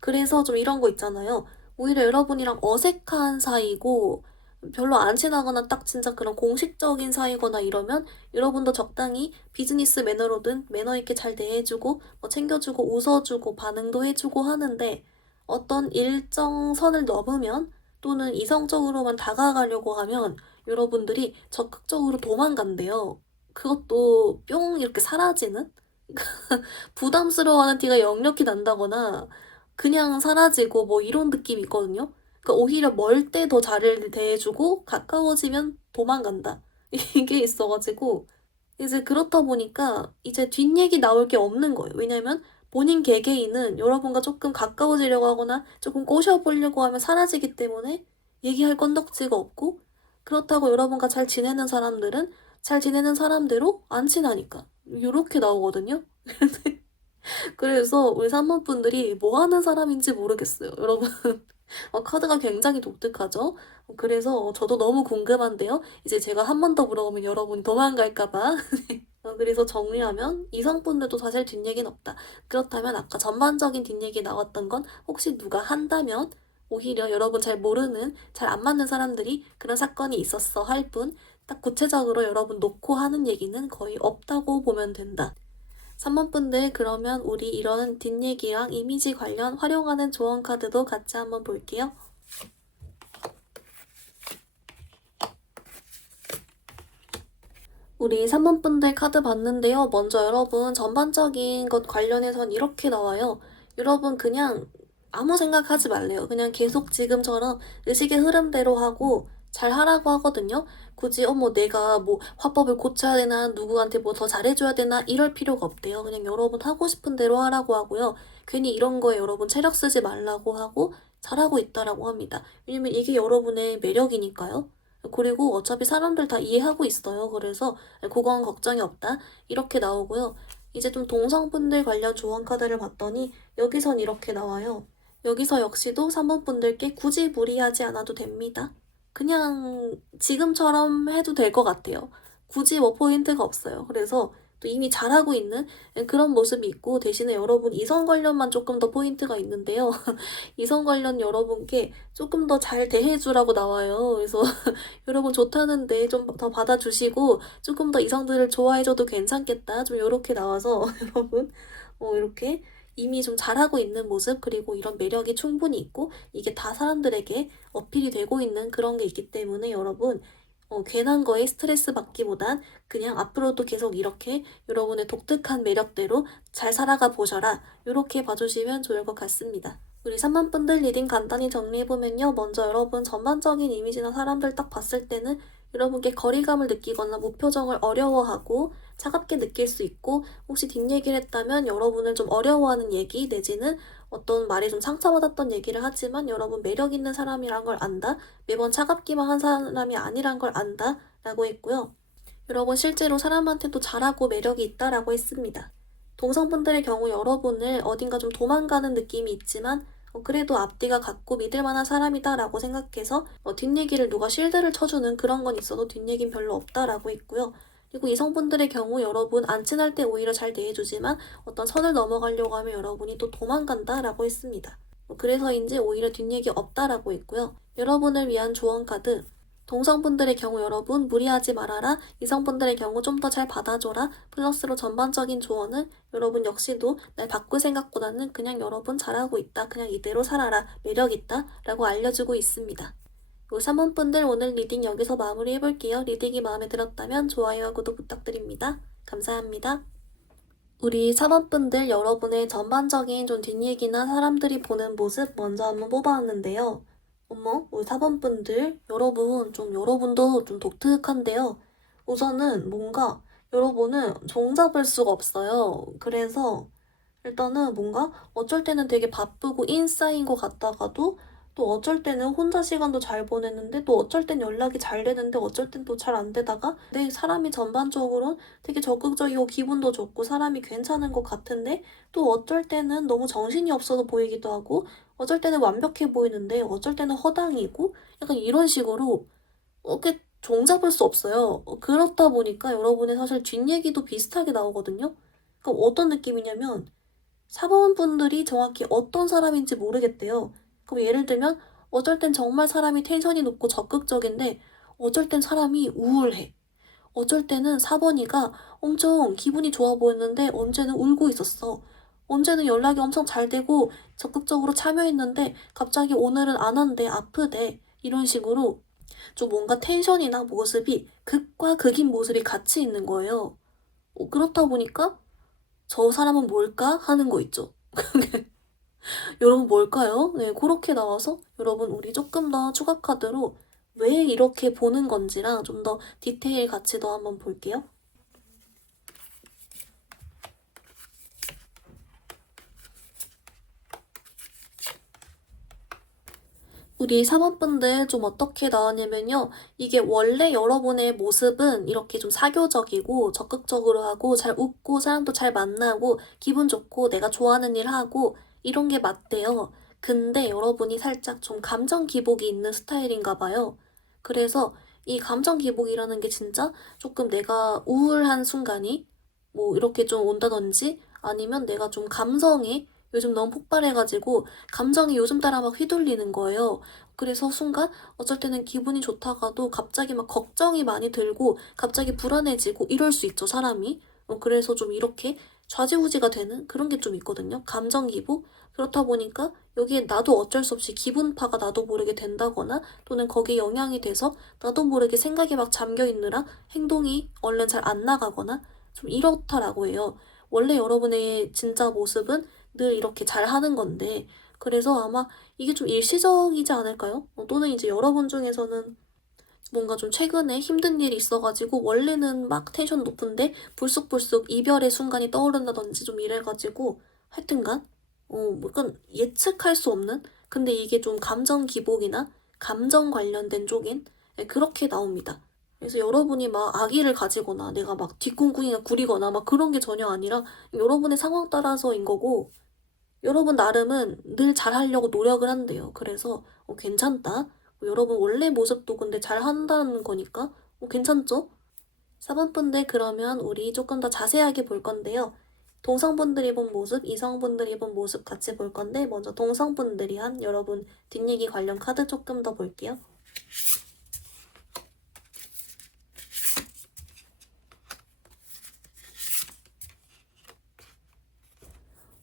그래서 좀 이런 거 있잖아요. 오히려 여러분이랑 어색한 사이고 별로 안 친하거나 딱 진짜 그런 공식적인 사이거나 이러면 여러분도 적당히 비즈니스 매너로든 매너 있게 잘 대해주고 뭐 챙겨주고 웃어주고 반응도 해주고 하는데 어떤 일정 선을 넘으면 또는 이성적으로만 다가가려고 하면 여러분들이 적극적으로 도망간대요. 그것도 뿅 이렇게 사라지는? 부담스러워하는 티가 역력히 난다거나 그냥 사라지고 뭐 이런 느낌이 있거든요. 그러니까 오히려 멀 때 더 잘 대해주고 가까워지면 도망간다. 이게 있어가지고 이제 그렇다 보니까 이제 뒷얘기 나올 게 없는 거예요. 왜냐면 본인 개개인은 여러분과 조금 가까워지려고 하거나 조금 꼬셔보려고 하면 사라지기 때문에 얘기할 건덕지가 없고 그렇다고 여러분과 잘 지내는 사람들은 잘 지내는 사람대로 안 친하니까 이렇게 나오거든요. 그래서 우리 3번 분들이 뭐 하는 사람인지 모르겠어요. 여러분 카드가 굉장히 독특하죠? 그래서 저도 너무 궁금한데요. 이제 제가 한 번 더 물어보면 여러분이 도망갈까 봐 그래서 정리하면 이성분들도 사실 뒷얘기는 없다. 그렇다면 아까 전반적인 뒷얘기 나왔던 건 혹시 누가 한다면 오히려 여러분 잘 모르는, 잘 안 맞는 사람들이 그런 사건이 있었어 할 뿐, 딱 구체적으로 여러분 놓고 하는 얘기는 거의 없다고 보면 된다. 3번 분들, 그러면 우리 이런 뒷얘기랑 이미지 관련 활용하는 조언 카드도 같이 한번 볼게요. 우리 3번 분들 카드 봤는데요. 먼저 여러분 전반적인 것 관련해선 이렇게 나와요. 여러분 그냥 아무 생각하지 말래요. 그냥 계속 지금처럼 의식의 흐름대로 하고 잘 하라고 하거든요. 굳이 내가 뭐 화법을 고쳐야 되나, 누구한테 뭐 더 잘해줘야 되나 이럴 필요가 없대요. 그냥 여러분 하고 싶은 대로 하라고 하고요. 괜히 이런 거에 여러분 체력 쓰지 말라고 하고 잘하고 있다라고 합니다. 왜냐면 이게 여러분의 매력이니까요. 그리고 어차피 사람들 다 이해하고 있어요. 그래서 그건 걱정이 없다. 이렇게 나오고요. 이제 좀 동성분들 관련 조언 카드를 봤더니 여기선 이렇게 나와요. 여기서 역시도 3번 분들께 굳이 무리하지 않아도 됩니다. 그냥 지금처럼 해도 될 것 같아요. 굳이 뭐 포인트가 없어요. 그래서 또 이미 잘하고 있는 그런 모습이 있고, 대신에 여러분 이성 관련만 조금 더 포인트가 있는데요. 이성 관련 여러분께 조금 더 잘 대해주라고 나와요. 그래서 여러분 좋다는데 좀 더 받아주시고 조금 더 이성들을 좋아해줘도 괜찮겠다. 좀 이렇게 나와서 여러분 이렇게 이미 좀 잘하고 있는 모습, 그리고 이런 매력이 충분히 있고 이게 다 사람들에게 어필이 되고 있는 그런 게 있기 때문에 여러분 괜한 거에 스트레스 받기보단 그냥 앞으로도 계속 이렇게 여러분의 독특한 매력대로 잘 살아가 보셔라. 이렇게 봐주시면 좋을 것 같습니다. 우리 3만 분들 리딩 간단히 정리해보면요. 먼저 여러분 전반적인 이미지나 사람들 딱 봤을 때는 여러분께 거리감을 느끼거나 무표정을 어려워하고 차갑게 느낄 수 있고, 혹시 뒷얘기를 했다면 여러분을 좀 어려워하는 얘기 내지는 어떤 말에 좀 상처받았던 얘기를 하지만 여러분 매력 있는 사람이란 걸 안다. 매번 차갑기만 한 사람이 아니란 걸 안다. 라고 했고요. 여러분 실제로 사람한테도 잘하고 매력이 있다라고 했습니다. 동성분들의 경우 여러분을 어딘가 좀 도망가는 느낌이 있지만 그래도 앞뒤가 같고 믿을 만한 사람이다 라고 생각해서 뒷얘기를 누가 실드를 쳐주는 그런 건 있어도 뒷얘기는 별로 없다라고 했고요. 그리고 이성분들의 경우 여러분 안 친할 때 오히려 잘 대해주지만 어떤 선을 넘어가려고 하면 여러분이 또 도망간다 라고 했습니다. 그래서인지 오히려 뒷얘기 없다라고 했고요. 여러분을 위한 조언 카드, 동성분들의 경우 여러분 무리하지 말아라, 이성분들의 경우 좀 더 잘 받아줘라, 플러스로 전반적인 조언은 여러분 역시도 날 바꿀 생각보다는 그냥 여러분 잘하고 있다, 그냥 이대로 살아라, 매력있다 라고 알려주고 있습니다. 요 3번분들 오늘 리딩 여기서 마무리해볼게요. 리딩이 마음에 들었다면 좋아요와 구독 부탁드립니다. 감사합니다. 우리 4번분들 여러분의 전반적인 좀 뒷얘기나 사람들이 보는 모습 먼저 한번 뽑아왔는데요. 우리 4번분들 여러분도 좀 독특한데요. 우선은 뭔가 여러분은 종잡을 수가 없어요. 그래서 일단은 뭔가 어쩔 때는 되게 바쁘고 인싸인 것 같다가도 또 어쩔 때는 혼자 시간도 잘 보내는데 또 어쩔 땐 연락이 잘 되는데 어쩔 땐 또 잘 안 되다가, 내 사람이 전반적으로 되게 적극적이고 기분도 좋고 사람이 괜찮은 것 같은데 또 어쩔 때는 너무 정신이 없어서 보이기도 하고, 어쩔 때는 완벽해 보이는데 어쩔 때는 허당이고, 약간 이런 식으로 이렇게 종잡을 수 없어요. 그렇다 보니까 여러분의 사실 뒷얘기도 비슷하게 나오거든요. 그러니까 어떤 느낌이냐면 사범분들이 정확히 어떤 사람인지 모르겠대요. 그럼 예를 들면 어쩔 땐 정말 사람이 텐션이 높고 적극적인데 어쩔 땐 사람이 우울해. 어쩔 때는 4번이가 엄청 기분이 좋아 보였는데 언제는 울고 있었어. 언제는 연락이 엄청 잘 되고 적극적으로 참여했는데 갑자기 오늘은 안 한대, 아프대. 이런 식으로 좀 뭔가 텐션이나 모습이 극과 극인 모습이 같이 있는 거예요. 그렇다 보니까 저 사람은 뭘까 하는 거 있죠. 여러분 뭘까요? 네, 그렇게 나와서 여러분 우리 조금 더 추가 카드로 왜 이렇게 보는 건지랑 좀 더 디테일 같이 더 한번 볼게요. 우리 3번분들 좀 어떻게 나왔냐면요. 이게 원래 여러분의 모습은 이렇게 좀 사교적이고 적극적으로 하고 잘 웃고 사람도 잘 만나고 기분 좋고 내가 좋아하는 일 하고 이런 게 맞대요. 근데 여러분이 살짝 좀 감정 기복이 있는 스타일인가 봐요. 그래서 이 감정 기복이라는 게 진짜 조금 내가 우울한 순간이 뭐 이렇게 좀 온다든지 아니면 내가 좀 감성에 요즘 너무 폭발해가지고 감정이 요즘 따라 막 휘둘리는 거예요. 그래서 순간 어쩔 때는 기분이 좋다가도 갑자기 막 걱정이 많이 들고 갑자기 불안해지고 이럴 수 있죠, 사람이. 그래서 좀 이렇게 좌지우지가 되는 그런 게 좀 있거든요. 감정 기복. 그렇다 보니까 여기에 나도 어쩔 수 없이 기분파가 나도 모르게 된다거나 또는 거기에 영향이 돼서 나도 모르게 생각에 막 잠겨 있느라 행동이 얼른 잘 안 나가거나 좀 이렇다라고 해요. 원래 여러분의 진짜 모습은 늘 이렇게 잘하는 건데 그래서 아마 이게 좀 일시적이지 않을까요? 또는 이제 여러분 중에서는 뭔가 좀 최근에 힘든 일이 있어가지고 원래는 막 텐션 높은데 불쑥불쑥 이별의 순간이 떠오른다든지 좀 이래가지고 하여튼간 뭐 약간 예측할 수 없는 근데 이게 좀 감정 기복이나 감정 관련된 쪽인 그렇게 나옵니다. 그래서 여러분이 막 악의를 가지거나 내가 막 뒷궁궁이나 구리거나 막 그런 게 전혀 아니라 여러분의 상황 따라서인 거고 여러분 나름은 늘 잘하려고 노력을 한대요. 그래서 괜찮다. 여러분 원래 모습도 근데 잘한다는 거니까 괜찮죠? 4번 분들 그러면 우리 조금 더 자세하게 볼 건데요. 동성분들이 본 모습, 이성분들이 본 모습 같이 볼 건데 먼저 동성분들이 한 여러분 뒷얘기 관련 카드 조금 더 볼게요.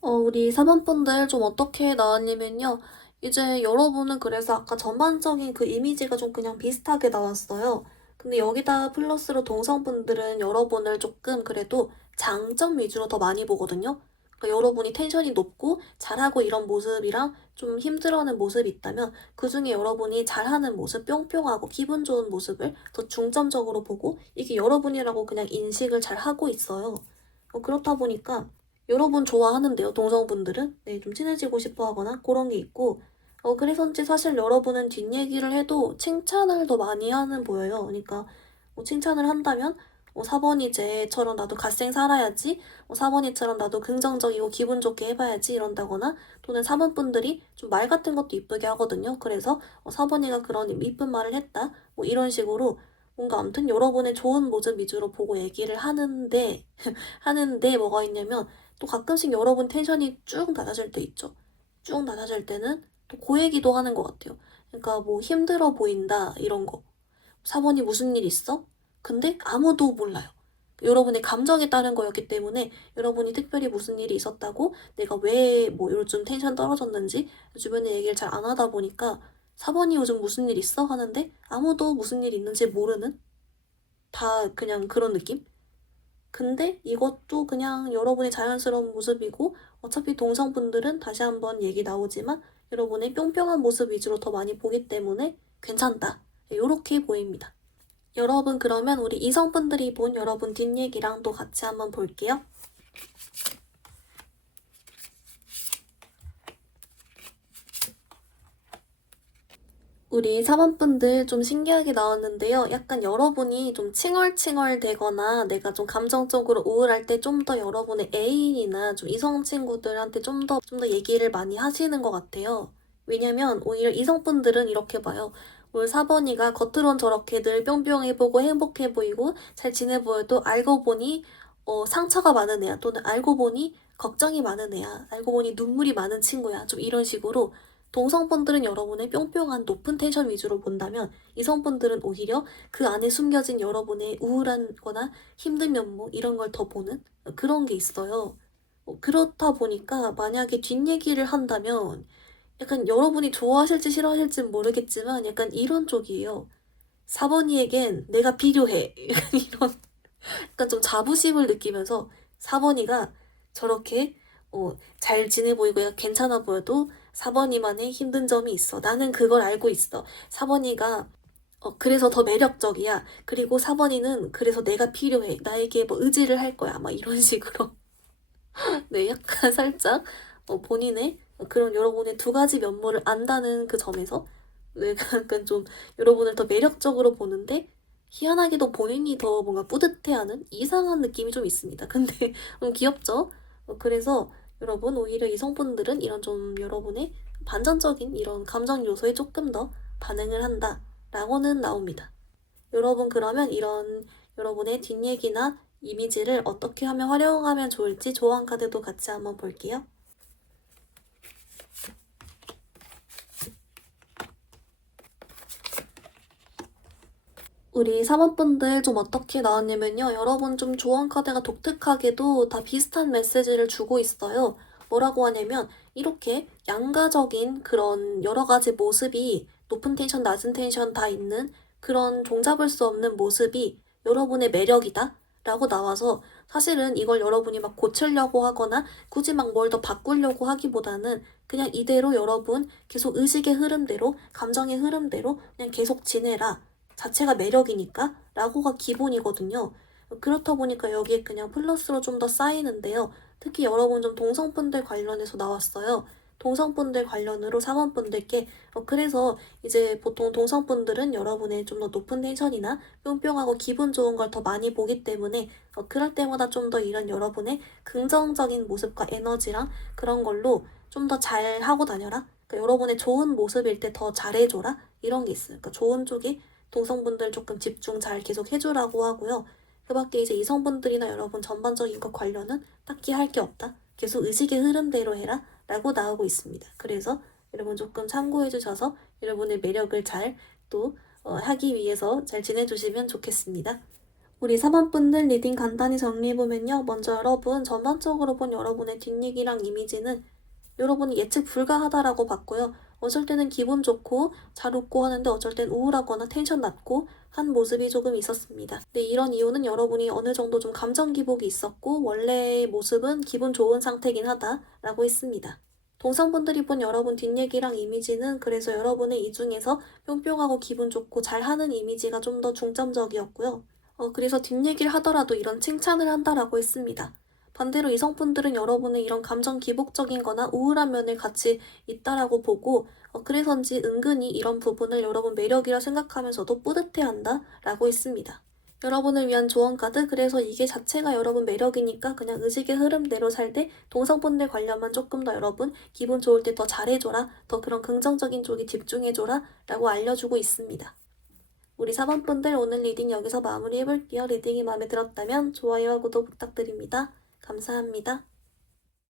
우리 4번 분들 좀 어떻게 나왔냐면요. 이제 여러분은 그래서 아까 전반적인 그 이미지가 좀 그냥 비슷하게 나왔어요. 근데 여기다 플러스로 동성분들은 여러분을 조금 그래도 장점 위주로 더 많이 보거든요. 그러니까 여러분이 텐션이 높고 잘하고 이런 모습이랑 좀 힘들어하는 모습이 있다면 그중에 여러분이 잘하는 모습, 뿅뿅하고 기분 좋은 모습을 더 중점적으로 보고 이게 여러분이라고 그냥 인식을 잘 하고 있어요. 그렇다 보니까 여러분 좋아하는데요, 동성분들은? 네, 좀 친해지고 싶어 하거나 그런 게 있고, 그래서인지 사실 여러분은 뒷얘기를 해도 칭찬을 더 많이 하는 보여요. 그러니까, 칭찬을 한다면, 4번이 쟤처럼 나도 갓생 살아야지, 4번이처럼 나도 긍정적이고 기분 좋게 해봐야지 이런다거나, 또는 4번 분들이 좀 말 같은 것도 이쁘게 하거든요. 그래서 4번이가 그런 이쁜 말을 했다, 뭐 이런 식으로 뭔가 아무튼 여러분의 좋은 모습 위주로 보고 얘기를 하는데, 하는데 뭐가 있냐면, 또 가끔씩 여러분 텐션이 쭉 낮아질 때 있죠. 쭉 낮아질 때는 또 그 얘기도 하는 것 같아요. 그러니까 뭐 힘들어 보인다 이런 거. 4번이 무슨 일 있어? 근데 아무도 몰라요. 여러분의 감정에 따른 거였기 때문에 여러분이 특별히 무슨 일이 있었다고 내가 왜 뭐 요즘 텐션 떨어졌는지 주변에 얘기를 잘 안 하다 보니까 4번이 요즘 무슨 일 있어? 하는데 아무도 무슨 일 있는지 모르는? 다 그냥 그런 느낌? 근데 이것도 그냥 여러분의 자연스러운 모습이고 어차피 동성분들은 다시 한번 얘기 나오지만 여러분의 뿅뿅한 모습 위주로 더 많이 보기 때문에 괜찮다. 이렇게 보입니다. 여러분 그러면 우리 이성분들이 본 여러분 뒷얘기랑 또 같이 한번 볼게요. 우리 4번분들 좀 신기하게 나왔는데요. 약간 여러분이 좀 칭얼칭얼 되거나 내가 좀 감정적으로 우울할 때 좀 더 여러분의 애인이나 좀 이성 친구들한테 좀 더 얘기를 많이 하시는 것 같아요. 왜냐면 오히려 이성분들은 이렇게 봐요. 우리 4번이가 겉으론 저렇게 늘 뿅뿅해 보고 행복해 보이고 잘 지내 보여도 알고 보니 상처가 많은 애야. 또는 알고 보니 걱정이 많은 애야. 알고 보니 눈물이 많은 친구야. 좀 이런 식으로 동성분들은 여러분의 뿅뿅한 높은 텐션 위주로 본다면 이성분들은 오히려 그 안에 숨겨진 여러분의 우울한 거나 힘든 면모 이런 걸 더 보는 그런 게 있어요. 그렇다 보니까 만약에 뒷얘기를 한다면 약간 여러분이 좋아하실지 싫어하실지 모르겠지만 약간 이런 쪽이에요. 4번이에겐 내가 필요해. 약간 이런 약간 좀 자부심을 느끼면서 4번이가 저렇게 잘 지내 보이고 괜찮아 보여도 4번이만의 힘든 점이 있어. 나는 그걸 알고 있어. 4번이가 그래서 더 매력적이야. 그리고 4번이는 그래서 내가 필요해. 나에게 뭐 의지를 할 거야. 막 이런 식으로. 네, 약간 살짝 본인의 그런 여러분의 두 가지 면모를 안다는 그 점에서 네, 약간 좀 여러분을 더 매력적으로 보는데 희한하게도 본인이 더 뭔가 뿌듯해하는 이상한 느낌이 좀 있습니다. 근데 귀엽죠? 그래서 여러분 오히려 이성분들은 이런 좀 여러분의 반전적인 이런 감정 요소에 조금 더 반응을 한다 라고는 나옵니다. 여러분 그러면 이런 여러분의 뒷얘기나 이미지를 어떻게 하면 활용하면 좋을지 조언 카드도 같이 한번 볼게요. 우리 사모분들 좀 어떻게 나왔냐면요. 여러분 좀 조언 카드가 독특하게도 다 비슷한 메시지를 주고 있어요. 뭐라고 하냐면 이렇게 양가적인 그런 여러 가지 모습이 높은 텐션, 낮은 텐션 다 있는 그런 종잡을 수 없는 모습이 여러분의 매력이다 라고 나와서 사실은 이걸 여러분이 막 고치려고 하거나 굳이 막 뭘 더 바꾸려고 하기보다는 그냥 이대로 여러분 계속 의식의 흐름대로 감정의 흐름대로 그냥 계속 지내라. 자체가 매력이니까 라고가 기본이거든요. 그렇다 보니까 여기에 그냥 플러스로 좀 더 쌓이는데요. 특히 여러분 좀 동성분들 관련해서 나왔어요. 동성분들 관련으로 사원분들께 그래서 이제 보통 동성분들은 여러분의 좀 더 높은 텐션이나 뿅뿅하고 기분 좋은 걸 더 많이 보기 때문에 그럴 때마다 좀 더 이런 여러분의 긍정적인 모습과 에너지랑 그런 걸로 좀 더 잘 하고 다녀라. 그러니까 여러분의 좋은 모습일 때 더 잘해줘라. 이런 게 있어요. 그러니까 좋은 쪽이 동성분들 조금 집중 잘 계속 해주라고 하고요. 그 밖에 이제 이성분들이나 여러분 전반적인 것 관련은 딱히 할 게 없다. 계속 의식의 흐름대로 해라. 라고 나오고 있습니다. 그래서 여러분 조금 참고해 주셔서 여러분의 매력을 잘 또 하기 위해서 잘 지내주시면 좋겠습니다. 우리 4번분들 리딩 간단히 정리해보면요. 먼저 여러분 전반적으로 본 여러분의 뒷얘기랑 이미지는 여러분이 예측 불가하다라고 봤고요. 어쩔 때는 기분 좋고 잘 웃고 하는데 어쩔 땐 우울하거나 텐션 낮고 한 모습이 조금 있었습니다. 근데 이런 이유는 여러분이 어느 정도 좀 감정 기복이 있었고 원래의 모습은 기분 좋은 상태긴 하다라고 했습니다. 동성분들이 본 여러분 뒷얘기랑 이미지는 그래서 여러분의 이 중에서 뿅뿅하고 기분 좋고 잘하는 이미지가 좀 더 중점적이었고요. 그래서 뒷얘기를 하더라도 이런 칭찬을 한다라고 했습니다. 반대로 이성분들은 여러분의 이런 감정 기복적인 거나 우울한 면을 같이 있다라고 보고 그래서인지 은근히 이런 부분을 여러분 매력이라 생각하면서도 뿌듯해한다 라고 했습니다. 여러분을 위한 조언 카드 그래서 이게 자체가 여러분 매력이니까 그냥 의식의 흐름대로 살 때 동성분들 관련만 조금 더 여러분 기분 좋을 때 더 잘해줘라 더 그런 긍정적인 쪽에 집중해줘라 라고 알려주고 있습니다. 우리 4번분들 오늘 리딩 여기서 마무리해볼게요. 리딩이 마음에 들었다면 좋아요와 구독 부탁드립니다. 감사합니다.